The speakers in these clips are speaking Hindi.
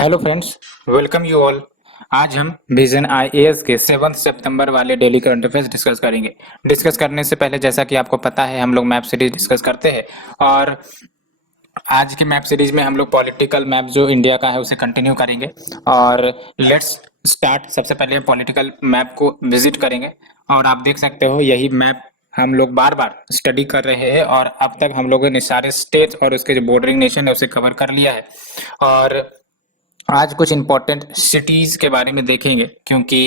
Hello friends, welcome you all. आज हम विजन आईएएस के 7 सितंबर वाले डेली करंट अफेयर्स डिस्कस करेंगे। डिस्कस करने से पहले जैसा कि आपको पता है हम लोग मैप सीरीज डिस्कस करते हैं और आज के मैप सीरीज में हम लोग पॉलिटिकल मैप जो इंडिया का है उसे कंटिन्यू करेंगे। और लेट्स स्टार्ट। सबसे पहले हम पॉलिटिकल मैप को विजिट करेंगे और आप देख सकते हो यही मैप हम लोग बार बार स्टडी कर रहे हैं और अब तक हम लोगों ने सारे स्टेट्स और उसके जो बॉर्डरिंग नेशन है उसे कवर कर लिया है। और आज कुछ इंपॉर्टेंट सिटीज के बारे में देखेंगे क्योंकि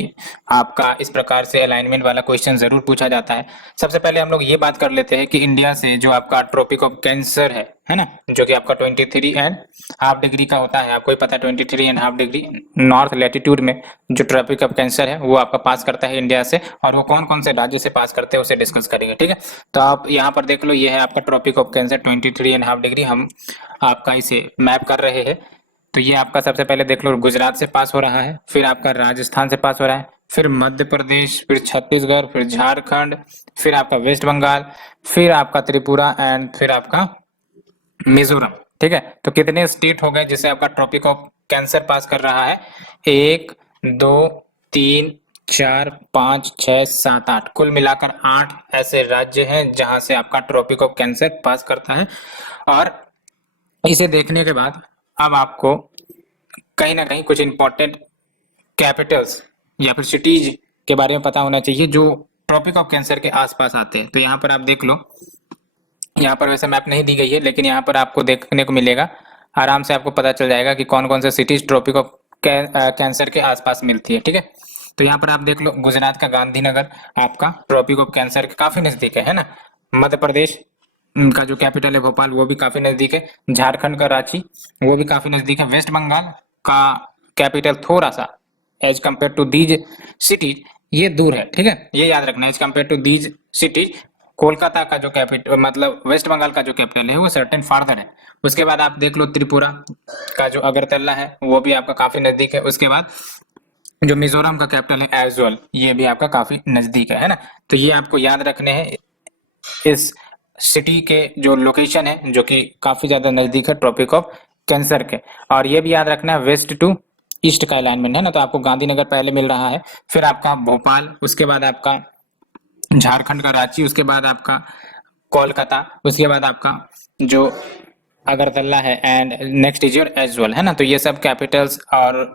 आपका इस प्रकार से अलाइनमेंट वाला क्वेश्चन जरूर पूछा जाता है। सबसे पहले हम लोग ये बात कर लेते हैं कि इंडिया से जो आपका ट्रॉपिक ऑफ कैंसर है ना, जो कि आपका 23 एंड हाफ डिग्री का होता है। आपको ही पता है 23 and half degree north latitude में जो ट्रॉपिक ऑफ कैंसर है वो आपका पास करता है इंडिया से। और वो कौन कौन से राज्य से पास करते हैं उसे डिस्कस करेंगे, ठीक है। तो आप यहाँ पर देख लो, ये है आपका tropic of cancer 23 and half degree. हम आपका इसे मैप कर रहे हैं। तो ये आपका सबसे पहले देख लो गुजरात से पास हो रहा है, फिर आपका राजस्थान से पास हो रहा है, फिर मध्य प्रदेश, फिर छत्तीसगढ़, फिर झारखंड, फिर आपका वेस्ट बंगाल, फिर आपका त्रिपुरा एंड फिर आपका मिजोरम, ठीक है। तो कितने स्टेट हो गए जिसे आपका ट्रॉपिक ऑफ कैंसर पास कर रहा है? एक, दो, तीन, चार, पाँच, छह, सात, आठ, कुल मिलाकर 8 ऐसे राज्य हैं जहां से आपका ट्रॉपिक ऑफ कैंसर पास करता है। और इसे देखने के बाद अब आपको कहीं ना कहीं कुछ इंपॉर्टेंट कैपिटल्स या फिर सिटीज के बारे में पता होना चाहिए जो ट्रॉपिक ऑफ कैंसर के आसपास आते हैं। तो यहाँ पर आप देख लो, यहाँ पर वैसे मैप नहीं दी गई है लेकिन यहाँ पर आपको देखने को मिलेगा, आराम से आपको पता चल जाएगा कि कौन कौन से सिटीज ट्रॉपिक ऑफ कैंसर के आसपास मिलती है, ठीक है। तो यहाँ पर आप देख लो, गुजरात का गांधीनगर आपका ट्रॉपिक ऑफ कैंसर के काफी नजदीक है ना। मध्य प्रदेश का जो कैपिटल है भोपाल वो भी काफी नजदीक है। झारखंड का रांची वो भी काफी नजदीक है। वेस्ट बंगाल का कैपिटल थोड़ा सा as compared to these cities ये दूर है, ठीक है। ये याद रखना, as compared to these cities Kolkata का जो कैपिटल मतलब वेस्ट बंगाल का जो कैपिटल है वो सर्टेन फार्दर है। उसके बाद आप देख लो त्रिपुरा का जो अगरतला है वो भी आपका काफी नजदीक है। उसके बाद जो मिजोरम का कैपिटल है एजोल ये भी आपका काफी नजदीक है ना। तो ये आपको याद रखने हैं इस सिटी के जो लोकेशन है जो कि काफी ज्यादा नजदीक है ट्रॉपिक ऑफ कैंसर के। और ये भी याद रखना है वेस्ट टू ईस्ट का अलाइनमेंट है ना। तो आपको गांधीनगर पहले मिल रहा है, फिर आपका भोपाल, उसके बाद आपका झारखंड का रांची, उसके बाद आपका कोलकाता, उसके बाद आपका जो अगरतला है एंड नेक्स्ट इज योर एजवल है ना। तो ये सब कैपिटल्स और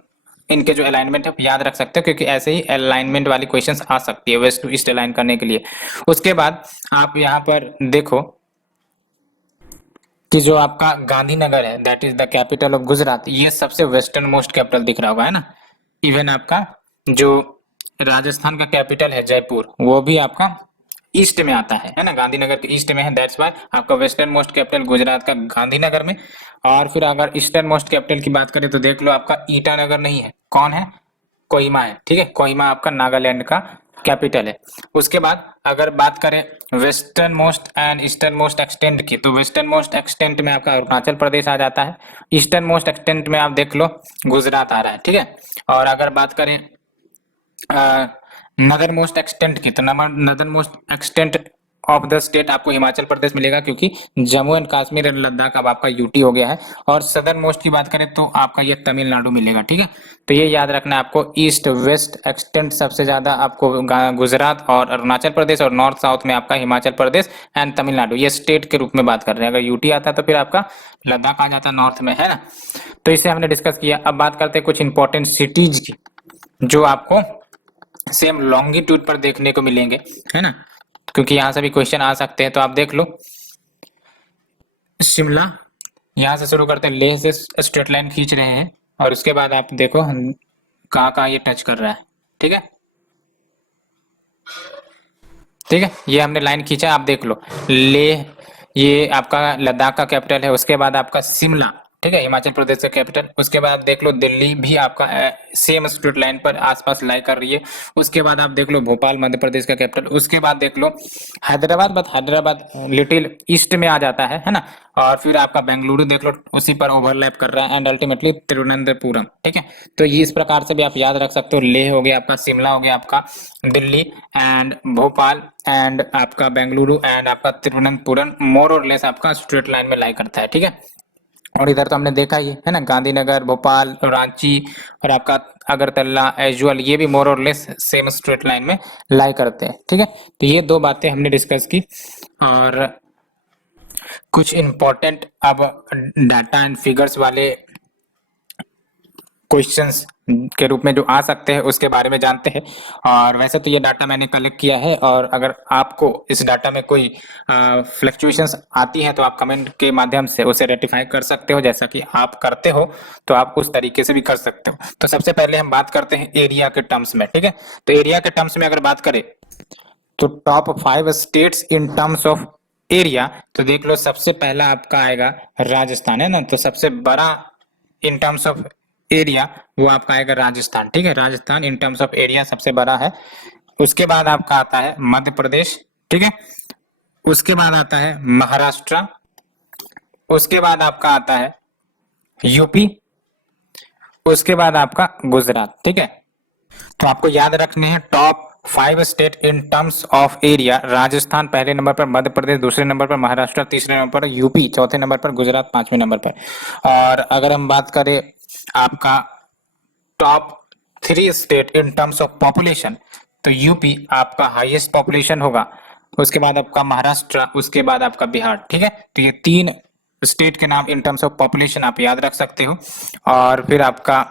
इनके जो अलाइनमेंट है आप याद रख सकते हो क्योंकि ऐसे ही अलाइनमेंट वाली क्वेश्चंस आ सकती है वेस्ट टू ईस्ट अलाइन करने के लिए। उसके बाद आप यहाँ पर देखो कि जो आपका गांधीनगर है that is the capital of Gujarat, ये सबसे वेस्टर्न मोस्ट कैपिटल दिख रहा होगा है ना। इवन आपका जो राजस्थान का कैपिटल है जयपुर वो भी आपका ईस्ट में आता है ना, गांधीनगर के ईस्ट में है। दैट्स व्हाई आपका वेस्टर्न मोस्ट कैपिटल गुजरात का गांधीनगर में। और फिर अगर ईस्टर्न मोस्ट कैपिटल की बात करें तो देख लो आपका ईटानगर नहीं है, कौन है? कोहिमा है, ठीक है। कोहिमा आपका नागालैंड का कैपिटल है। उसके बाद अगर बात करें western most and eastern most extent की, तो वेस्टर्न मोस्ट एक्सटेंट में आपका अरुणाचल प्रदेश आ जाता है। ईस्टर्न मोस्ट एक्सटेंट में आप देख लो गुजरात आ रहा है, ठीक है। और अगर बात करें नदर मोस्ट एक्सटेंट की, तो नदर most extent of the state आपको हिमाचल प्रदेश मिलेगा क्योंकि जम्मू एंड कश्मीर एंड लद्दाख अब आपका यूटी हो गया है। और सदर्न मोस्ट की बात करें तो आपका ये तमिलनाडु मिलेगा, ठीक है। तो ये याद रखना है आपको, ईस्ट वेस्ट एक्सटेंट सबसे ज्यादा आपको गुजरात और अरुणाचल प्रदेश, और नॉर्थ साउथ में आपका हिमाचल प्रदेश एंड तमिलनाडु, ये स्टेट के रूप में बात कर रहे हैं। अगर यूटी आता तो फिर आपका लद्दाख आ जाता नॉर्थ में, है ना। तो इसे हमने डिस्कस किया। अब बात करते हैं कुछ इंपॉर्टेंट सिटीज की जो आपको सेम लॉन्गिट्यूड पर देखने को मिलेंगे, है ना, क्योंकि यहां से भी क्वेश्चन आ सकते हैं। तो आप देख लो शिमला, यहां से शुरू करते हैं, लेह से स्ट्रेट लाइन खींच रहे हैं और उसके बाद आप देखो कहाँ कहाँ ये टच कर रहा है, ठीक है। ठीक है, ये हमने लाइन खींचा, आप देख लो लेह ये आपका लद्दाख का कैपिटल है। उसके बाद आपका शिमला, ठीक है, हिमाचल प्रदेश का कैपिटल। उसके बाद देख लो दिल्ली भी आपका सेम स्ट्रेट लाइन पर आसपास लाई कर रही है। उसके बाद आप देख लो भोपाल मध्य प्रदेश का कैपिटल। उसके बाद देख लो Hyderabad, but Hyderabad little east में आ जाता है ना। और फिर आपका बेंगलुरु देख लो उसी पर ओवरलैप कर रहा है एंड अल्टीमेटली तिरुवनंतपुरम, ठीक है। तो ये इस प्रकार से भी आप याद रख सकते हो, लेह हो गया आपका, शिमला हो गया आपका, दिल्ली एंड भोपाल एंड आपका बेंगलुरु एंड आपका तिरुवनंतपुरम मोर और लेस आपका स्ट्रेट लाइन में लाई करता है, ठीक है। और इधर तो हमने देखा ही है ना, गांधीनगर, भोपाल, रांची और आपका अगरतला, एजुअल, ये भी मोर और लेस सेम स्ट्रेट लाइन में लाई करते हैं। ठीक है, तो ये दो बातें हमने डिस्कस की। और कुछ इंपॉर्टेंट अब डाटा एंड फिगर्स वाले क्वेश्चंस के रूप में जो आ सकते हैं उसके बारे में जानते हैं। और वैसे तो ये डाटा मैंने कलेक्ट किया है, और अगर आपको इस डाटा में कोई फ्लक्चुएशंस आती हैं तो आप कमेंट के माध्यम से उसे रेक्टिफाई कर सकते हो, जैसा कि आप करते हो तो आप उस तरीके से भी कर सकते हो। तो सबसे पहले हम बात करते हैं एरिया के टर्म्स में। ठीक है, तो एरिया के टर्म्स में अगर बात करें तो top 5 states in terms of area, तो देख लो सबसे पहला आपका आएगा राजस्थान, है ना। तो सबसे बड़ा इन टर्म्स ऑफ एरिया वो आपका आएगा राजस्थान। ठीक है, Rajasthan in terms of area सबसे बड़ा है। उसके बाद आपका आता है मध्य प्रदेश। ठीक है, उसके बाद आता है महाराष्ट्र। उसके बाद आपका आता है यूपी। उसके बाद आपका गुजरात। ठीक है, तो आपको याद रखने हैं top 5 state in terms of area. Rajasthan पहले नंबर पर, मध्य प्रदेश दूसरे नंबर पर, महाराष्ट्र तीसरे नंबर पर, यूपी चौथे नंबर पर, गुजरात पांचवें नंबर पर। और अगर हम बात करें आपका top 3 state in terms of population, तो यूपी आपका हाईएस्ट पॉपुलेशन होगा। उसके बाद आपका महाराष्ट्र, उसके बाद आपका बिहार। ठीक है, तो ये 3 स्टेट के नाम इन टर्म्स ऑफ पॉपुलेशन आप याद रख सकते हो। और फिर आपका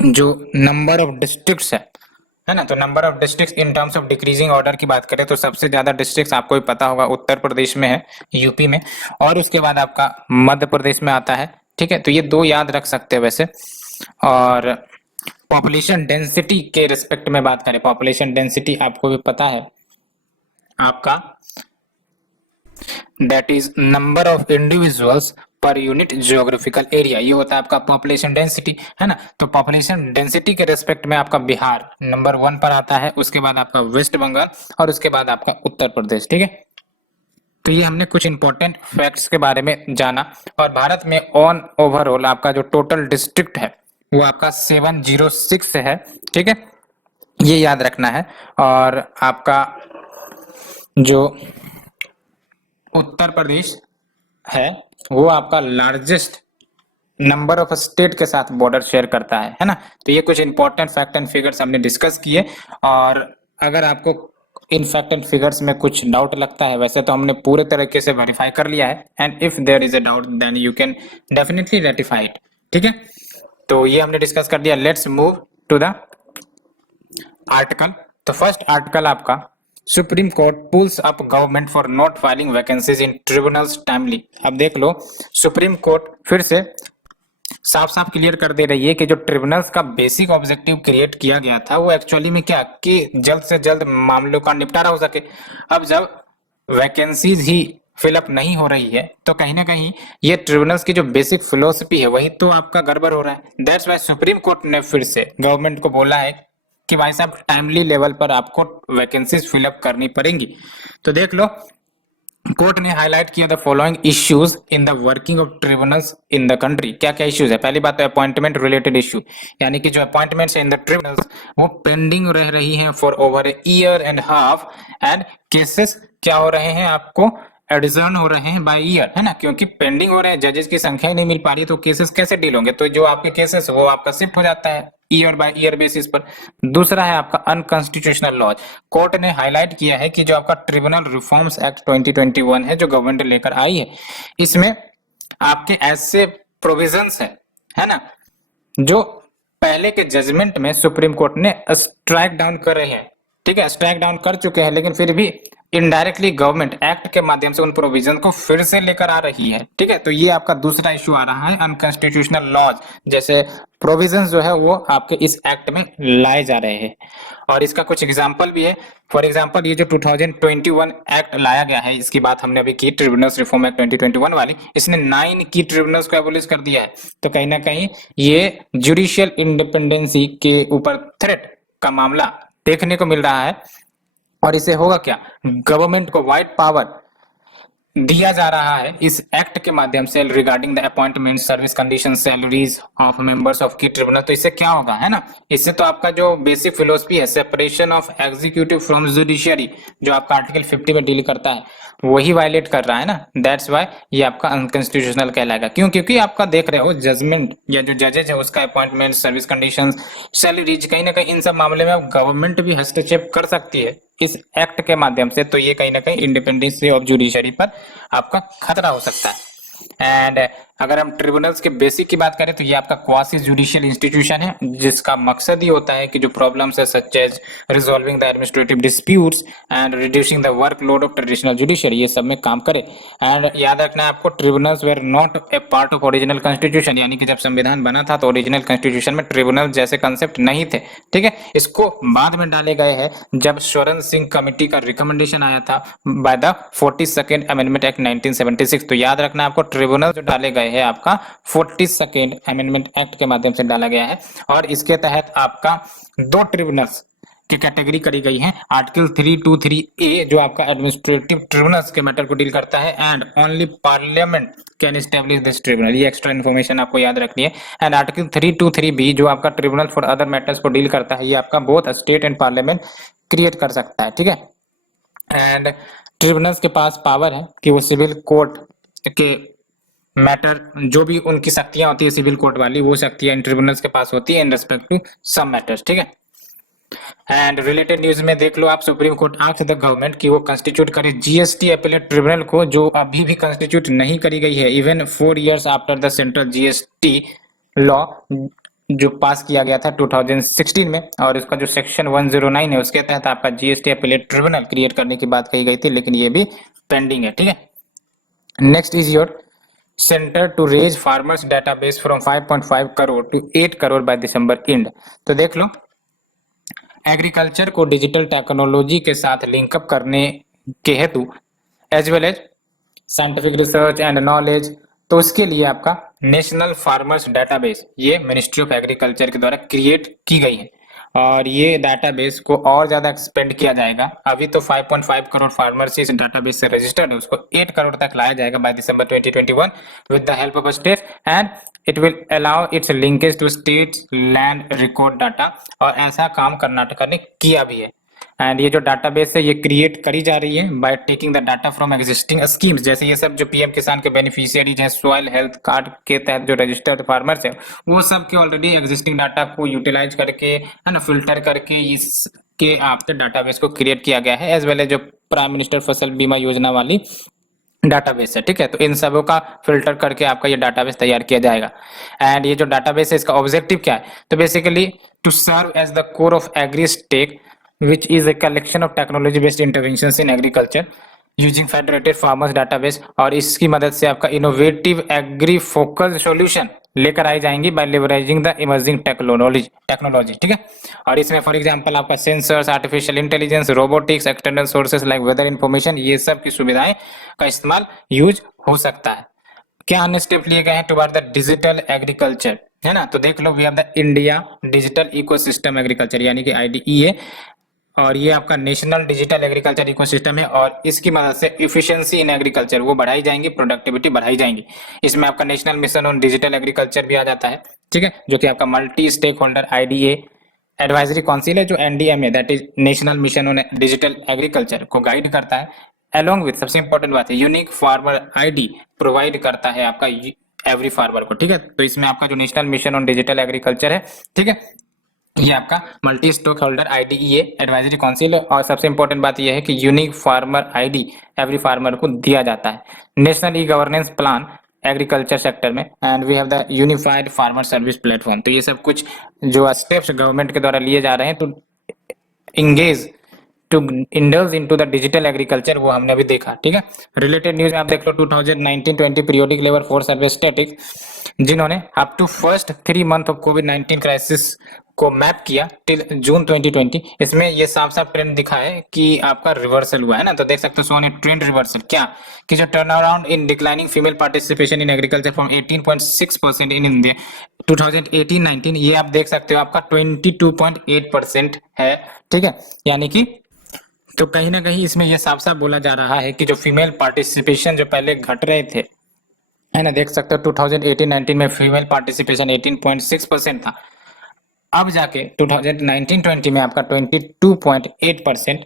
जो नंबर ऑफ डिस्ट्रिक्ट्स है ना, तो number of districts in terms of decreasing order की बात करें तो सबसे ज्यादा डिस्ट्रिक्ट्स आपको भी पता होगा उत्तर प्रदेश में है, यूपी में, और उसके बाद आपका मध्य प्रदेश में आता है। ठीक है, तो ये दो याद रख सकते हैं वैसे। और पॉपुलेशन डेंसिटी के रिस्पेक्ट में बात करें, पॉपुलेशन डेंसिटी आपको भी पता है आपका, that is number of individuals per unit geographical area, ये होता है आपका पॉपुलेशन डेंसिटी, है ना। तो पॉपुलेशन डेंसिटी के रेस्पेक्ट में आपका बिहार नंबर 1 पर आता है। उसके बाद आपका वेस्ट बंगाल और उसके बाद आपका उत्तर प्रदेश। ठीक है, तो ये हमने कुछ इंपॉर्टेंट फैक्ट्स के बारे में जाना। और भारत में ऑन ओवरऑल आपका जो टोटल डिस्ट्रिक्ट है वो आपका 706 है। ठीक है, ये याद रखना है। और आपका जो उत्तर प्रदेश है वो आपका लार्जेस्ट नंबर ऑफ स्टेट के साथ बॉर्डर शेयर करता है ना। तो ये कुछ इंपॉर्टेंट फैक्ट एंड फिगर्स हमने डिस्कस किए। और अगर आपको इन फैक्ट एंड फिगर्स में कुछ डाउट लगता है, वैसे तो हमने पूरे तरीके से वेरीफाई कर लिया है, and if there is a doubt then you can definitely rectify it. ठीक है, तो ये हमने डिस्कस कर दिया। Let's move to the article. तो फर्स्ट आर्टिकल आपका, Supreme Court pulls up government for not filling vacancies in tribunals timely. अब देख लो सुप्रीम कोर्ट फिर से साफ साफ क्लियर कर दे रही है कि जो ट्रिब्यूनल्स का बेसिक ऑब्जेक्टिव क्रिएट किया गया था वो एक्चुअली में क्या, कि जल्द से जल्द मामलों का निपटारा हो सके। अब जब वैकेंसीज ही फिलअप नहीं हो रही है तो कहीं ना कहीं ये ट्रिब्यूनल्स की जो बेसिक फिलोसफी है वही तो आपका गड़बड़ हो रहा है। दैट्स वाई सुप्रीम कोर्ट ने फिर से गवर्नमेंट को बोला है कि भाई साहब टाइमली लेवल पर आपको वैकेंसीज फिलअप करनी पड़ेंगी। तो देख लो कोर्ट ने हाईलाइट किया the following issues in the working of tribunals in the country. क्या क्या इश्यूज है? पहली बात तो अपॉइंटमेंट रिलेटेड इश्यू, यानी कि जो अपॉइंटमेंट्स इन द ट्रिब्यूनल्स वो पेंडिंग रह रही हैं for over a year and half, and cases क्या हो रहे हैं आपको एडिजर्न हो रहे हैं बाय ईयर, है ना, क्योंकि पेंडिंग हो रहे हैं, जजेस की संख्या ही नहीं मिल पा रही तो केसेस कैसे डील होंगे। तो जो आपके केसेस वो आपका शिफ्ट हो जाता है ईयर बाय ईयर बेसिस पर। दूसरा है आपका अनकॉन्स्टिट्यूशनल लॉज। कोर्ट ने हाईलाइट किया है कि जो आपका ट्रिब्यूनल रिफॉर्म्स एक्ट 2021 है जो गवर्नमेंट लेकर आई है, इसमें आपके ऐसे प्रोविजंस है ना, जो पहले के जजमेंट में सुप्रीम कोर्ट ने स्ट्राइक डाउन कर रहे हैं। ठीक है, स्ट्राइक डाउन कर चुके हैं, लेकिन फिर भी इनडायरेक्टली गवर्नमेंट एक्ट के माध्यम से उन प्रोविजन को फिर से लेकर आ रही है। ठीक है, तो ये आपका दूसरा इश्यू आ रहा है, अनकॉन्स्टिट्यूशनल लॉज जैसे प्रोविजंस जो है वो आपके इस एक्ट में लाए जा रहे हैं। और इसका कुछ एग्जांपल भी है। फॉर एग्जांपल ये जो 2021 एक्ट लाया गया है, इसकी बात हमने अभी की, ट्रिब्यूनल्स रिफॉर्म एक्ट 2021 वाली, इसने 9 की ट्रिब्यूनल्स को एबोलिश कर दिया है। तो कहीं ना कहीं ये जुडिशियल इंडिपेंडेंसी के ऊपर थ्रेट का मामला देखने को मिल रहा है। और इसे होगा क्या, गवर्नमेंट को वाइड पावर दिया जा रहा है इस एक्ट के माध्यम से regarding the appointment service condition salaries of members of की ट्रिब्यूनल। तो इससे क्या होगा, है ना, इससे तो आपका जो बेसिक फिलोसफी है separation of executive from judiciary, जो आपका आर्टिकल 50 में डील करता है, वही वायलेट कर रहा है ना। दैट्स वाई ये आपका अनकॉन्स्टिट्यूशनल कहलाएगा। क्यों? क्योंकि आपका देख रहे हो जजमेंट या जो जजेज है उसका अपॉइंटमेंट सर्विस कंडीशंस सैलरीज, कहीं ना कहीं इन सब मामले में गवर्नमेंट भी हस्तक्षेप कर सकती है इस एक्ट के माध्यम से। तो ये कहीं ना कहीं इंडिपेंडेंस ऑफ जुडिशरी पर आपका खतरा हो सकता है। एंड अगर हम ट्रिब्यूनल्स के बेसिक की बात करें तो ये आपका क्वासी जुडिशियल इंस्टीट्यूशन है जिसका मकसद ही होता है कि जो प्रॉब्लम्स है such as resolving the administrative disputes and reducing the workload of traditional judiciary, ये सब में काम करे। एंड याद रखना है आपको, tribunals were not a part of original constitution, यानी कि जब संविधान बना था तो ओरिजिनल कॉन्स्टिट्यूशन में ट्रिब्यूनल जैसे कंसेप्ट नहीं थे, ठीक है। इसको बाद में डाले गए हैं जब स्वरण सिंह कमेटी का रिकमेंडेशन आया था by the 42nd amendment act 1976। तो याद रखना आपको, ट्रिब्यूनल जो डाले गए हैं आपका 42nd अमेंडमेंट एक्ट के माध्यम से डाला गया है। और इसके तहत आपका दो ट्रिब्यूनल्स की कैटेगरी करी गई है। आर्टिकल 323A जो आपका एडमिनिस्ट्रेटिव ट्रिब्यूनल्स के मैटर को डील करता है, and only parliament can establish this tribunal, ये एक्स्ट्रा इन्फॉर्मेशन आपको याद रखनी है। एंड आर्टिकल 323B जो आपका ट्रिब्यूनल फॉर अदर मैटर्स को डील करता है, ये आपका both state and parliament create कर सकता है, ठीक है। एंड ट्रिब्यूनल्स के पास पावर है कि वो सिविल कोर्ट के मैटर, जो भी उनकी शक्तियां होती है सिविल कोर्ट वाली, वो शक्तियां इन ट्रिब्यूनल्स के पास होती है in respect to some matters, ठीक है। एंड रिलेटेड न्यूज में देख लो आप, Supreme Court asked the government कि वो कंस्टिट्यूट करे जीएसटी अपीलेट ट्रिब्यूनल को, जो अभी भी कंस्टिट्यूट नहीं करी गई है even 4 years after the central GST law जो पास किया गया था 2016 में। और इसका जो सेक्शन 109 है उसके तहत आपका जीएसटी अपीलेट ट्रिब्यूनल क्रिएट करने की बात कही गई थी, लेकिन ये भी पेंडिंग है, ठीक है। Next is your centre to raise farmers database from 5.5 crore to 8 crore by December end. तो देख लो, एग्रीकल्चर को डिजिटल टेक्नोलॉजी के साथ लिंकअप करने के हेतु as well as scientific research and knowledge, तो उसके लिए आपका नेशनल फार्मर्स डेटाबेस ये मिनिस्ट्री ऑफ एग्रीकल्चर के द्वारा क्रिएट की गई है। और ये डाटाबेस को और ज्यादा एक्सपेंड किया जाएगा। अभी तो 5.5 करोड़ फार्मर्स इस डाटाबेस से रजिस्टर्ड है, उसको 8 करोड़ तक लाया जाएगा by December 2021 with the help of state, and it will allow its linkage to state land record data. और ऐसा काम कर्नाटक ने किया भी है। एंड ये जो डाटाबेस है ये क्रिएट करी जा रही है by taking the data from existing schemes, जैसे ये सब जो पीएम किसान के बेनिफिशियरीज हैं, सॉइल हेल्थ कार्ड के तहत जो रजिस्टर्ड फार्मर्स है, वो सब के ऑलरेडी एग्जिस्टिंग डाटा को यूटिलाइज करके, है ना, फिल्टर करके इसके आपके डाटाबेस को क्रिएट किया गया है, एज वेल एज जो प्राइम मिनिस्टर फसल बीमा योजना वाली डाटाबेस है, ठीक है। तो इन सबों का फिल्टर करके आपका ये डाटाबेस तैयार किया जाएगा। एंड ये जो डाटाबेस है इसका ऑब्जेक्टिव क्या है? तो basically to serve as the core of agristack which is a collection of technology based interventions in agriculture using federated farmers database। और इसकी मदद से आपका इनोवेटिव एग्री फोकस सॉल्यूशन लेकर आई जाएंगी by leveraging the emerging technology, ठीक है। और इसमें फॉर एग्जांपल आपका sensors, artificial intelligence, robotics, external sources like weather information, ये सब की सुविधाएं का इस्तेमाल यूज हो सकता है। क्या अन्य स्टेप लिए गए हैं टुवर्ड द डिजिटल एग्रीकल्चर, है ना। तो देख लो, we have the India digital ecosystem agriculture यानी कि IDEA, और ये आपका नेशनल डिजिटल एग्रीकल्चर इकोसिस्टम है। और इसकी मदद से इफिशिएंसी इन एग्रीकल्चर वो बढ़ाई जाएंगी, प्रोडक्टिविटी बढ़ाई जाएंगी। इसमें आपका national mission on digital agriculture भी आ जाता है, ठीक है, जो कि आपका multi stakeholder IDA advisory council है, जो NDMA that is national mission on digital agriculture को गाइड करता है। अलोंग विथ सबसे इंपॉर्टेंट बात है, यूनिक फार्मर ID प्रोवाइड करता है आपका एवरी फार्मर को, ठीक है। तो इसमें आपका जो national mission on digital agriculture है, ठीक है, ये आपका multi stock holder IDEA advisory council है। और सबसे इंपॉर्टेंट बात यह है कि unique farmer ID every farmer को दिया जाता है। National e governance plan agriculture sector में, and we have the unified farmer service platform. तो ये सब कुछ जो स्टेप्स गवर्नमेंट के द्वारा लिए जा रहे हैं to engage to indulge into the digital agriculture, वो हमने अभी देखा, ठीक है। रिलेटेड न्यूज में आप देख लो 2019-20 periodic labour force survey statistics, जिन्होंने up to first 3 month of कोविड-19 क्राइसिस को मैप किया टिल जून 2020। इसमें ये साफ साफ ट्रेंड दिखा है कि आपका रिवर्सल हुआ है ना। तो देख सकते हो सोन ट्रेंड रिवर्सल, क्या कि जो turn around in declining female participation in agriculture from 18.6% in India 2018-19, ये आप देख सकते हो आपका 22.8% है, ठीक है। यानी कि तो कहीं ना कहीं इसमें ये साफ साफ बोला जा रहा है कि जो फीमेल पार्टिसिपेशन जो पहले घट रहे थे, है ना, देख सकते हो 2018-19 में फीमेल पार्टिसिपेशन 18.6% था, अब जाके 2019-20 में आपका 22.8%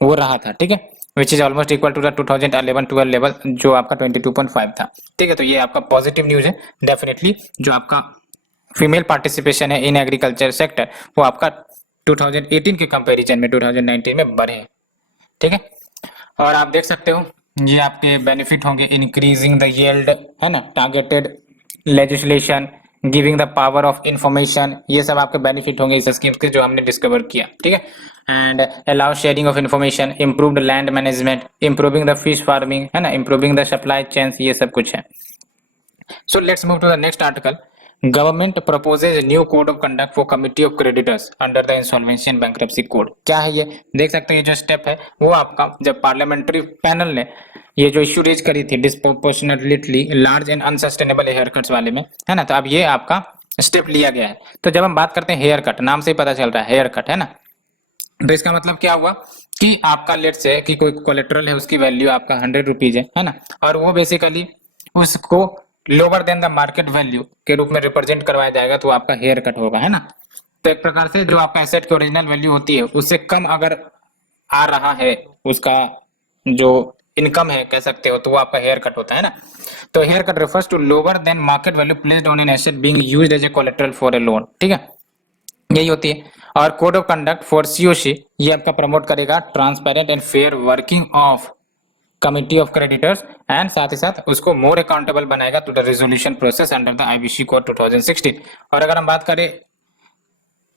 वो रहा था, ठीक है, which is almost equal to the 2011-12 level जो आपका 22.5 था, ठीक है। तो ये आपका पॉजिटिव न्यूज है डेफिनेटली। जो आपका फीमेल पार्टिसिपेशन है इन एग्रीकल्चर सेक्टर वो आपका 2018 के कंपैरिजन में 2019 में बढ़े हैं, ठीक है। और आप देख सकते हो ये आपके बेनिफिट होंगे, इंक्रीजिंग द यील्ड, है ना, targeted legislation, giving the power of information, ये सब आपके बेनिफिट होंगे इस स्कीम के जो हमने डिस्कवर किया, ठीक है। And allow sharing of information, improved land management, improving the fish farming, है ना, इम्प्रूविंग द सप्लाई चेन्स, ये सब कुछ है। So let's move to the next article. Government proposes a new code of conduct for committee of creditors under the insolvency and bankruptcy code. क्या है ये, देख सकते हैं ये जो स्टेप है वो आपका जब पार्लियामेंट्री पैनल ने ये जो इश्यू रेज करी थी disproportionately large and unsustainable haircuts वाले में, है ना, तो अब ये आपका स्टेप लिया गया है। तो जब हम बात करते हैं हेयर कट, नाम से ही पता चल रहा है हेयर कट, है ना, तो इसका मतलब क्या हुआ कि आपका लेट से कि कोई कोलेट्रल है उसकी वैल्यू आपका 100 रुपीज है ना, और वो बेसिकली उसको lower than the market value के रूप में रिप्रेजेंट करवाया जाएगा तो आपका हेयर कट होगा, है ना। तो एक प्रकार से जो आपका एसेट की ओरिजिनल वैल्यू होती है उससे कम अगर आ रहा है उसका जो इनकम है कह सकते हो, तो वो आपका हेयर कट होता है ना। तो haircut refers to lower than market value placed on an asset being used as a collateral for a loan, ठीक है, यही होती है। और code of conduct for COC ये आपका प्रमोट करेगा transparent and fair working of committee of creditors and साथ ही साथ उसको मोर अकाउंटेबल बनाएगा to the resolution process under the IBC code 2016। और अगर हम बात करें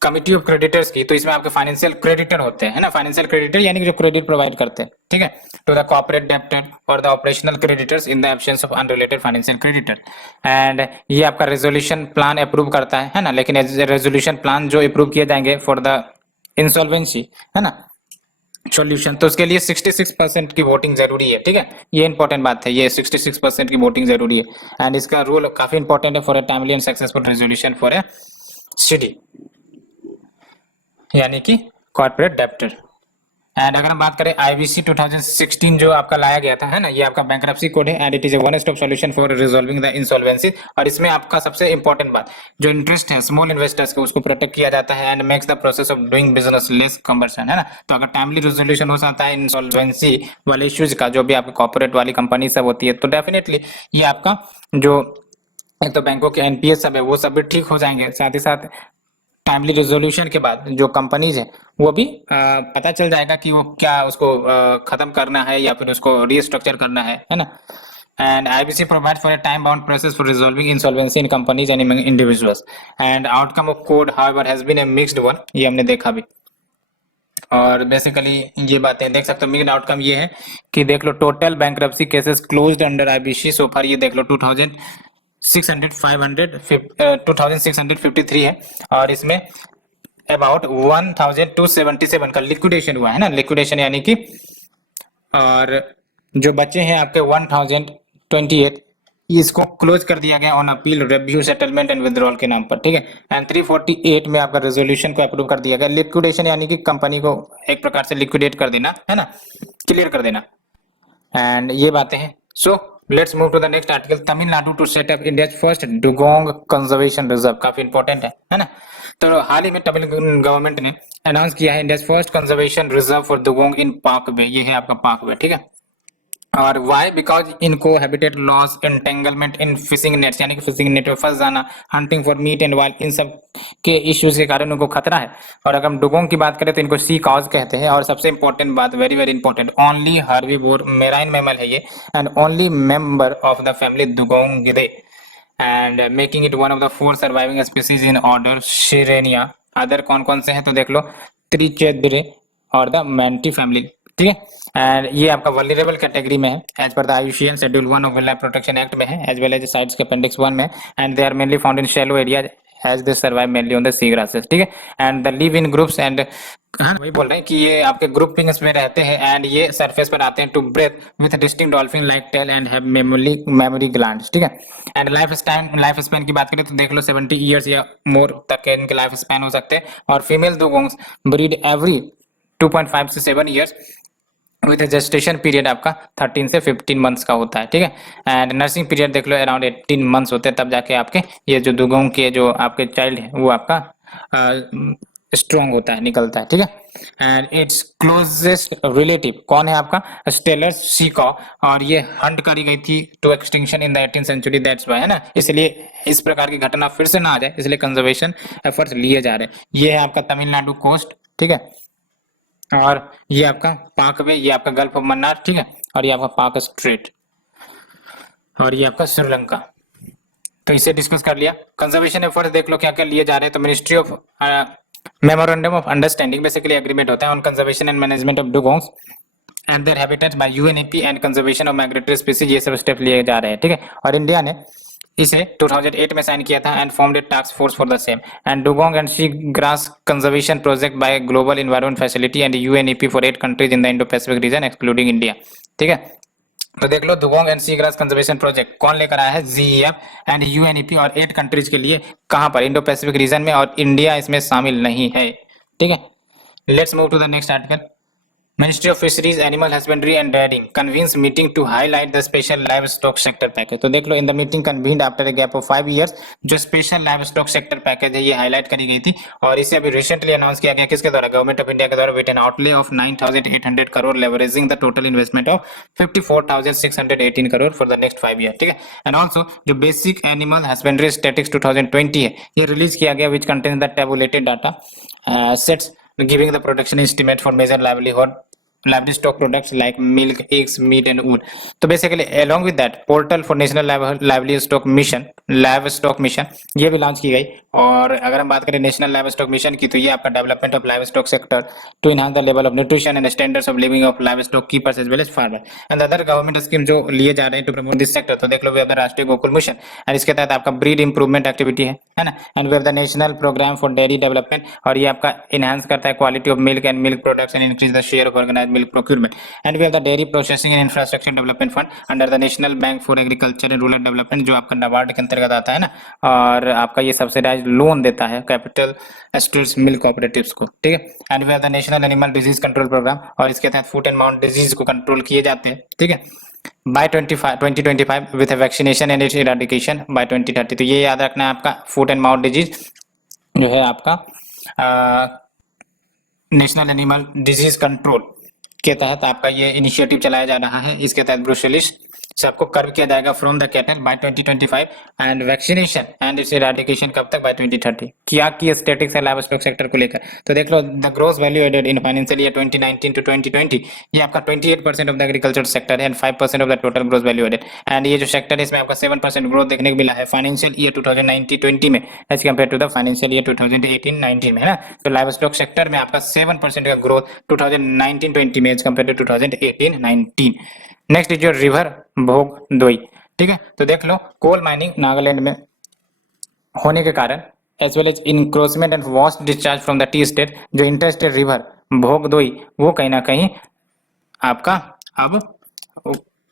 कमिटी ऑफ क्रेडिटर्स की तो इसमें आपके फाइनेंशियल क्रेडिटर होते हैं, है ना, फाइनेंशियल क्रेडिटर यानी कि जो क्रेडिट प्रोवाइड करते हैं, ठीक है, टू द कॉर्पोरेट डेब्टर और the operational creditors in the absence of unrelated financial creditor. And ये आपका रेजोल्यूशन प्लान अप्रूव करता है ना, लेकिन रेजोल्यूशन प्लान जो अप्रूव किए जाएंगे फॉर द इंसॉल्वेंसी, है ना, सॉल्यूशन, तो उसके लिए 66% की वोटिंग जरूरी है, ठीक है, ये इंपॉर्टेंट बात है, ये 66% की वोटिंग जरूरी है। एंड इसका रूल काफी इंपॉर्टेंट है for a timely and successful resolution for a CD यानी कि कॉर्पोरेट डेब्टर। एंड अगर हम बात करें आईबीसी 2016 जो आपका लाया गया था, है ना, ये आपका बैंक्रप्सी कोड है and it is a one stop solution for resolving the insolvency. और इसमें आपका सबसे इंपॉर्टेंट बात जो इंटरेस्ट है स्मॉल इन्वेस्टर्स को उसको प्रोटेक्ट किया जाता है and makes the process of doing business less combustion, है ना। तो अगर टाइमली रेजोल्यूशन हो सकता है इंसॉल्वेंसी वाले इश्यूज का जो भी आपकी कॉर्पोरेट वाली कंपनी सब होती है, तो डेफिनेटली ये आपका जो एक तो बैंकों के एनपीएस सब है वो सब भी ठीक हो जाएंगे, साथ ही साथ टाइमली रेजोल्यूशन के बाद जो कंपनीज है वो भी पता चल जाएगा कि वो क्या उसको खत्म करना है या फिर उसको रीस्ट्रक्चर करना है ना। And IBC provide for a time bound process for resolving insolvency in companies and individuals and outcome of code however has been a mixed one, ये हमने देखा भी। और बेसिकली ये बातें देख सकते हो, मिक्स्ड आउटकम ये है कि देख लो total bankruptcy cases closed under IBC so far, ये देख लो 2653 है और इसमें अबाउट 1277 का लिक्विडेशन हुआ है ना, लिक्विडेशन यानी कि, और जो बच्चे हैं आपके 1028 इसको क्लोज कर दिया गया on appeal review settlement and withdrawal के नाम पर, ठीक है। एंड 348 में आपका रेजोल्यूशन को अप्रूव कर दिया गया, लिक्विडेशन यानी कि कंपनी को एक प्रकार से लिक्विडेट कर देना, है ना, क्लियर कर देना। एंड ये बातें हैं। So let's move to the next article, Tamil Nadu to set up India first dugong conservation reserve, काफी इंपॉर्टेंट है ना। तो हाल ही में तमिल गवर्नमेंट ने अनाउंस किया है India first conservation reserve for dugong in Palk Bay, ये है आपका पार्क वे, ठीक है। और वाई, बिकॉज इनको habitat loss, entanglement in fishing nets यानी कि फिशिंग नेट में फंस जाना, hunting for meat and wild, इन सब के इश्यूज के कारण उनको खतरा है। और अगर हम डुगोंग की बात करें तो इनको सी कॉज कहते हैं। और सबसे इंपॉर्टेंट बात, very very important, only herbivore marine mammal है ये and only member of the family Dugongidae and making it one of the 4 surviving species in order Sirenia. Other कौन कौन से हैं तो देख लो, त्रिचेद्रे और द मैंटी फैमिली, ठीक है। एंड ये आपका वल्नरेबल कैटेगरी में है एज पर the IUCN schedule 1 of wildlife protection act में है, एज वेल एज साइट्स के अपेंडिक्स 1 में, and they are mainly found in shallow area as they survive mainly on the sea grasses, ठीक है। And the live in groups and, हाँ वही बोल रहे हैं कि ये आपके ग्रुपिंग्स में रहते हैं एंड ये सरफेस पर आते हैं to breathe with distinct dolphin like tail and have memory glands, ठीक है। एंड लाइफ स्पैन की बात करें तो देख लो 70 ईयर्स या मोर तक के इनके लाइफ स्पैन हो सकते हैं। और फीमेल डुगोंग्स ब्रीड एवरी 2.5 से 7 ईयर्स विथ जेस्टेशन पीरियड आपका 13 से 15 मंथ्स का होता है, ठीक है। एंड नर्सिंग पीरियड देख लो अराउंड 18 मंथ्स होते हैं, तब जाके आपके ये जो दुगों के जो आपके चाइल्ड है वो आपका स्ट्रॉन्ग होता है, निकलता है, ठीक है। एंड इट्स क्लोजेस्ट रिलेटिव कौन है आपका, स्टेलर सी कॉ, और ये हंट करी गई थी to extinction in the 18th century, that's why, है ना, इसलिए इस प्रकार की घटना फिर से ना आ जाए इसलिए कंजर्वेशन एफर्ट्स लिए जा रहे हैं। ये है आपका तमिलनाडु कोस्ट, ठीक है, और ये आपका पाक वे, ये आपका गल्फ ऑफ मन्नार, ठीक है, और ये आपका पाक स्ट्रेट, और ये आपका श्रीलंका। तो इसे डिस्कस कर लिया। कंजर्वेशन एफर्ट्स देख लो क्या क्या लिए जा रहे हैं। तो ministry of memorandum of understanding basically agreement होता है on conservation and management of dugongs and their habitats by UNEP and conservation of migratory species, ये सब स्टेप लिए जा रहे हैं, ठीक है। और इंडिया ने इसे 2008 में साइन किया था and formed a task force for the same and dugong and sea grass conservation project by global environment facility and UNEP for 8 countries in the Indo Pacific region excluding India, ठीक है। तो देख लो dugong and sea grass conservation project कौन लेकर आया है, जीईएफ एंड यूएनईपी, और 8 कंट्रीज के लिए, कहां पर, इंडो पैसिफिक रीजन में, और इंडिया इसमें शामिल नहीं है, ठीक है। Let's move to the next article. Ministry of Fisheries, Animal Husbandry and Dairying convenes meeting to highlight the special livestock sector package। तो देख लो in the meeting convened after a gap of 5 years, जो स्पेशल लाइवस्टॉक सेक्टर पैकेज है ये हाईलाइट करी गई थी, और इसे अभी रिसेंटली अनाउंस किया गया किसके द्वारा, गवर्नमेंट ऑफ इंडिया के द्वारा, with an outlay of 9,800 crore leveraging the total investment of 54,618 crore for the next 5 year, ठीक है। एंड ऑल्सो जो बेसिक एनिमल हस्बेंड्री स्टैटिस्टिक्स 2020 है ये रिलीज किया गया, which contains the tabulated data sets giving the production estimate for major livestock products like milk, eggs, meat and wool। तो basically along with that portal for national livestock mission ये भी लॉन्च की गई। और अगर हम बात करें नेशनल लाइवस्टॉक मिशन की, तो ये आपका development of livestock sector to enhance the level of nutrition and standards of living of livestock keepers as well as farmer and other government scheme जो लिए जा रहे हैं टू प्रमोट दिस सेक्टर। तो देख लो वी हैव द राष्ट्रीय गोकुल मिशन एंड इसके तहत आपका ब्रीड इंप्रूवमेंट एक्टिविटी है ना, and we have the national programme for dairy development, और ये आपका इनहांस करता है quality of milk and milk products and increase the share of organised milk procurement. And we have the dairy processing and infrastructure development fund under the national bank for agriculture and rural development, जो आपका नाबार्ड के अंतर्गत आता है ना, और आपका ये सब्सिडाइज लोन देता है कैपिटल स्टेट्स मिल्क कोऑपरेटिव्स को, ठीक है। And we have the national animal disease control programme, और इसके तहत फूट एंड माउथ डिजीज को कंट्रोल किए जाते हैं, ठीक है, by 2025 with vaccination and its eradication by 2030। तो ये याद रखना है आपका, फूट एंड माउथ डिजीज जो है आपका नेशनल एनिमल डिजीज कंट्रोल के तहत आपका ये इनिशिएटिव चलाया जा रहा है। इसके तहत ब्रुसेलिस से आपको कर्व किया जाएगा from the cattle by 2025 and vaccination and its eradication कब तक, बाय 2030। क्या की स्टैटिक्स है लाइवस्टॉक सेक्टर को लेकर, तो देख लो the gross value added in financial year 2019 to 2020 ये आपका 28% ऑफ द एग्रीकल्चर सेक्टर है and 5% of the total gross value added. And ये जो सेक्टर है इसमें आपका 7% ग्रोथ देखने को मिला है फाइनेंशियल ईयर 2019-20 में as compared to the financial year 2018-19 में, है ना। तो लाइवस्टॉक सेक्टर में आपका 7% का ग्रोथ 2019-20 में as compared to 2018-19। Next is your river Bhogdoi, ठीक है। तो देख लो कोल माइनिंग नागालैंड में होने के कारण as well as encroachment and waste discharge from the tea estate, जो इंटरस्टेट रिवर भोगदोई वो कहीं ना कहीं आपका अब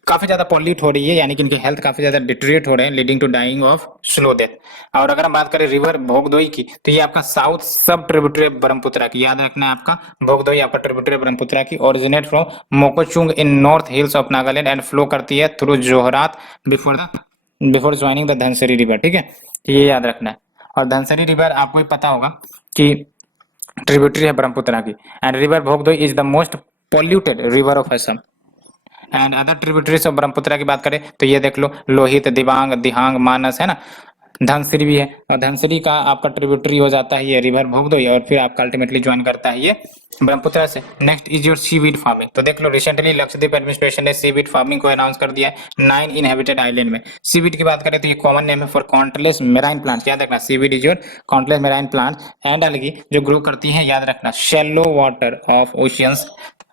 काफी ज्यादा पॉल्यूट हो रही है, यानी कि इनकी हेल्थ काफी ज्यादा डिटेरियोरेट हो रहे हैं, leading to dying of slow death. और अगर हम बात करें रिवर भोगदोई की, तो ये आपका साउथ सब ट्रिब्यूटरी ब्रह्मपुत्रा की, याद रखना है आपका भोगदोई आपका ट्रिब्यूटरी ब्रह्मपुत्रा की, originate from Mokokchung in north hills of Nagaland and flow करती है through Jorhat before joining the Dhansiri river, ठीक है, ये याद रखना है। और धनसिरी रिवर आपको भी पता होगा कि ट्रिब्यूटरी है ब्रह्मपुत्रा की, and river Bhogdoi is the most polluted river of Assam. And other tributaries of Brahmaputra की बात करें तो ये देख लो लोहित, दिबांग, दिहांग, मानस, है ना, धनसिरी भी है, और धनसिरी का आपका ट्रिब्यूटरी हो जाता है ये रिवर भोगदोई, और फिर आपका अल्टीमेटली ज्वाइन करता है ये ब्रह्मपुत्रा से। Next is your seaweed farming. तो देख लो रिसेंटली लक्षद्वीप एडमिनिस्ट्रेशन ने सीवीड फार्मिंग को अनाउंस कर दिया है 9 इनहेबिटेड आइलैंड में। सीवीड की बात करें तो ये कॉमन नेम है फॉर कॉन्टलेस मेराइन प्लांट्स, याद रखना seaweed is your countless marine plants and algae जो ग्रो करती है, याद रखना shallow water of oceans,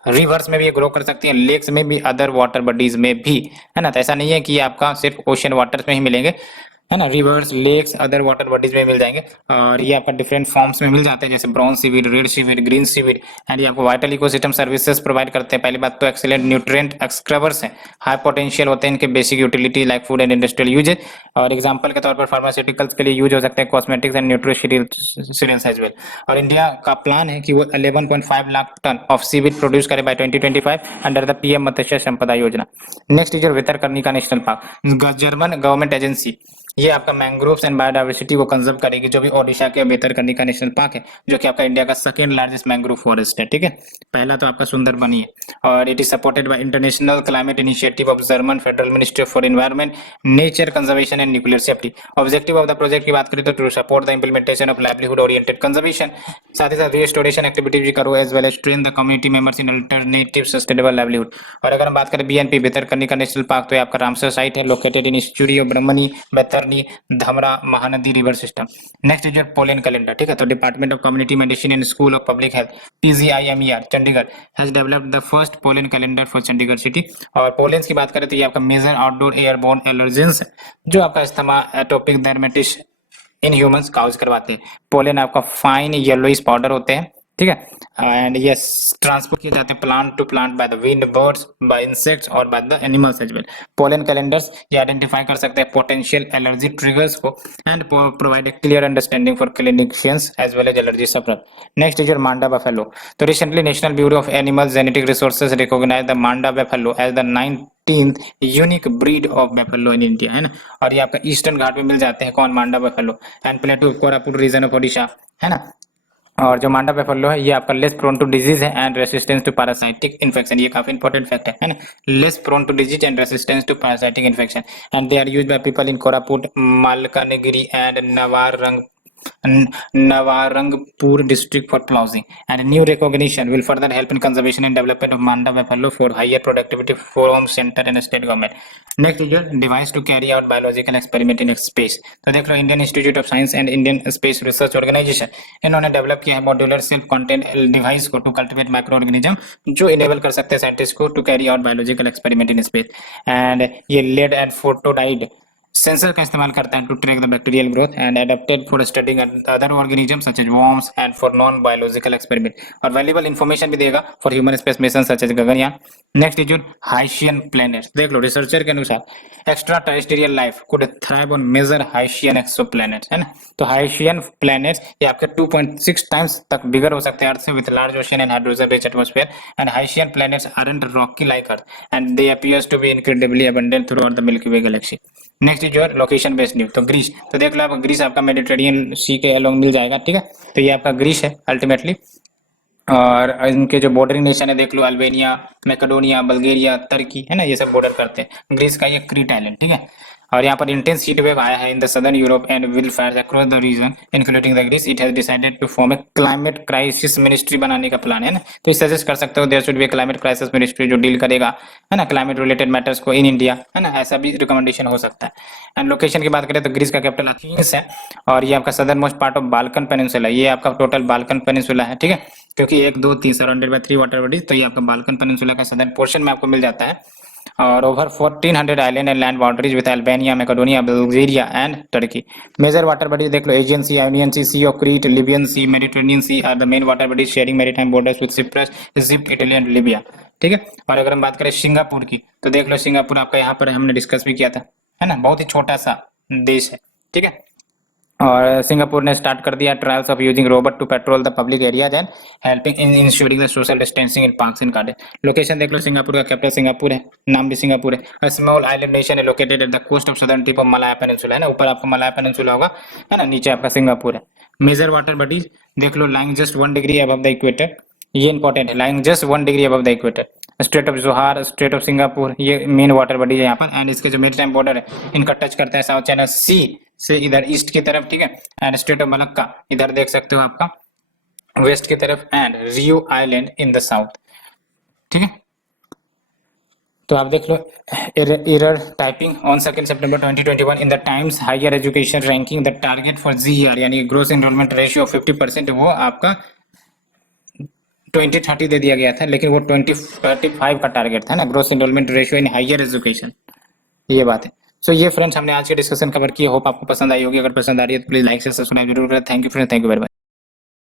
rivers में भी ये ग्रो कर सकती है, लेक्स में भी, अदर वाटर बॉडीज में भी, है ना। तो ऐसा नहीं है कि आपका सिर्फ ओशन वाटर्स में ही मिलेंगे, है ना, rivers, lakes, other water bodies में मिल जाएंगे। और ये आपका डिफरेंट फॉर्म्स में मिल जाते हैं, जैसे brown seaweed, red seaweed, green seaweed. And ये आपको वाइटल इकोसिस्टम सर्विसेज प्रोवाइड करते हैं। पहली बात तो एक्सीलेंट न्यूट्रिएंट एक्सक्रवर्स हैं, हाई पोटेंशियल होते हैं, इनके basic utility like food and industrial uses. और एग्जांपल के तौर पर फार्मास्यूटिकल्स के लिए यूज हो सकते हैं, cosmetics and nutritionals as well. और इंडिया का प्लान है कि वो 11.5 lakh ton of seaweed produce करे by 2025 under the PM Matsya Sampada Yojana. Next is Bhitarkanika national park, German government agency, ये आपका मैंग्रोव्स एंड बायोडाइवर्सिटी को कंजर्व करेगी, जो भी ओडिशा के भितरकनिका नेशनल पार्क है, जो कि आपका इंडिया का सेकंड लार्जेस्ट मैंग्रोव फॉरेस्ट है। ठीक है, पहला तो आपका सुंदरबनी है। और it is supported by international climate initiative of German federal ministry for environment, nature conservation and nuclear safety. Objective of the project की बात करें तो to support the implementation of livelihood oriented conservation, साथ ही साथ रिस्टोरेशन एक्टिविटीज भी करो, as well as train the community members in alternative sustainable livelihood. और अगर हम बात करें बीएनपी भितरकनिका नेशनल पार्क, तो ये आपका रामसर साइट है, located in estuary of Brahmani, Baitarani, Dhamra Mahanadi river system. Next is your pollen calendar. ठीक है, तो department of community medicine and school of public health PGIMER Chandigarh has developed the first pollen calendar for Chandigarh city. और पोलेंस की बात करें तो ये आपका मेजर आउटडोर एयरबोर्न एलर्जेंस जो आपका asthma, atopic dermatitis in humans cause करवाते हैं। पोलन आपका फाइन येलोइश पाउडर होते हैं। ठीक है, एंड ये ट्रांसपोर्ट किए जाते हैं plant to plant by the wind, birds, by insects और by the animals as well. Pollen calendars ये आइडेंटिफाई कर सकते हैं पोटेंशियल एलर्जी ट्रिगर्स को and provide a clear understanding for clinicians as well as allergy sufferer. Next is your Manda buffalo. तो recently national bureau of animal genetic resources recognise the Manda buffalo as the 19th unique breed of buffalo in India, है ना। और ये आपका ईस्टर्न घाट में मिल जाते हैं, कौन, Manda buffalo, and plateau Koraput region of Odisha, है ना। और जो मांडा बफेलो है ये आपका लेस प्रोन टू डिजीज है and resistance to parasitic infection, ये काफी इंपॉर्टेंट फैक्ट है ना। Less prone to disease and resistance to parasitic infection, and they are used by people in Koraput, Malkangiri and Navarangpur district for ploughing, and new recognition will further help in conservation and development of Manda buffalo for higher productivity from center and state government. Next is your device to carry out biological experiment in space. तो देख लो Indian institute of science and Indian space research organisation, इन्होंने डेवलप किया है मॉड्यूलर सेल्फ कंटेंट डिवाइस को टू कल्टिवेट माइक्रो ऑर्गेनिज्म, जो इनेबल कर सकते हैं साइंटिस्ट को to carry out biological experiment in space. And ये लेड एंड फोटोडाइड सेंसर का इस्तेमाल करता है to track the bacterial growth and adapted for studying other organism such as worms and for non biological experiment. और वैल्यूएबल इंफॉर्मेशन भी देगा for human space mission such as Gaganyaan. Next is hycean planets. देख लो रिसर्चर के अनुसार extra terrestrial life could thrive on major hycean exoplanets, है ना। तो हाइशियन प्लैनेट्स ये आपके 2.6 टाइम्स तक बिगर हो सकते हैं अर्थ से with large ocean and hydrogen rich atmosphere, and hycean planets aren't rocky like Earth and they appears to be incredibly abundant throughout the Milky Way galaxy. Next is your location based news. तो ग्रीस, तो देख लो आप ग्रीस आपका मेडिटेरियन सी के अलोंग मिल जाएगा। ठीक है, तो ये आपका ग्रीस है अल्टीमेटली। और इनके जो बॉर्डरिंग नेशन है देख लो, अल्बेनिया, मैकेडोनिया, बल्गेरिया, तुर्की, है ना, ये सब बॉर्डर करते हैं। ग्रीस का ये क्रीट आइलैंड। ठीक है, और यहाँ पर इंटेंस हीट वेव आया है in the southern Europe and will fire across the region including the Greece. It has decided to form a climate crisis ministry बनाने का प्लान है ना। तो इस सजेस्ट कर सकते हो there should be a climate crisis ministry जो डील करेगा, है ना, क्लाइमेट रिलेटेड मैटर्स को इन इंडिया, है ना, ऐसा भी रिकमेंडेशन हो सकता है। एंड लोकेशन की बात करें तो ग्रीस का कैपिटल एथेंस है, और ये आपका southern most part of Balkan peninsula, ये आपका टोटल बाल्कन पेनिनसुला है। ठीक है, क्योंकि 1 2 3 सराउंडेड बाय 3 वाटर बॉडीज, तो ये आपका बाल्कन पेनिनसुला का सदर्न पोर्शन में आपको मिल जाता है। और over 1400 island and land boundaries with Albania, Macedonia, Bulgaria and Turkey. Major water bodies देख लो, Aegean sea, Ionian sea of Crete, Libyan sea, Mediterranean sea are the main water bodies sharing maritime borders with Cyprus, Egypt, Italy and Libya. ठीक है, और अगर हम बात करें सिंगापुर की, तो देख लो सिंगापुर आपका यहाँ पर हमने डिस्कस भी किया था, है ना, बहुत ही छोटा सा देश है। ठीक है, और सिंगापुर ने स्टार्ट कर दिया trials of using robot to patrol the public areas and helping in ensuring the social distancing in parks and garden. Location देख लो, सिंगापुर का कैपिटल सिंगापुर है, नाम भी सिंगापुर है। अ स्मॉल आइलैंड नेशन है located at the coast of southern tip of Malaya peninsula, है ना, ऊपर आपको मलाया पेनिनसुला होगा, है ना, नीचे आपका सिंगापुर है। मेजर वाटर बॉडीज देख लो, lying just 1 degree above the equator, ये इंपॉर्टेंट है, lying just 1 degree above the equator. Strait of Johor, strait of Singapore, ये मेन वाटर बॉडीज है यहाँ पर। एंड इसके जो मेरीटाइम बॉर्डर है इनका टच करता है साउथ चाइना सी से इधर ईस्ट की तरफ। ठीक है, एंड स्ट्रेट ऑफ मलक्का इधर देख सकते हो आपका वेस्ट की तरफ, and Riau island in the south. ठीक है, तो आप देख लो एरर टाइपिंग ऑन 2 सितंबर 2021 in the Times Higher Education ranking the target for GER यानी ग्रोस एनरोलमेंट रेशियो 50% वो आपका 2030 दे दिया गया था, लेकिन वो 2035 का टारगेट था ना, gross enrolment ratio in higher education, ये बात है। सो ये फ्रेंड्स हमने आज के डिस्कशन कवर किया, होप आपको पसंद आई होगी। अगर पसंद आ रही है तो प्लीज लाइक से सब्सक्राइब जरूर करें। Thank you friends, thank you very much.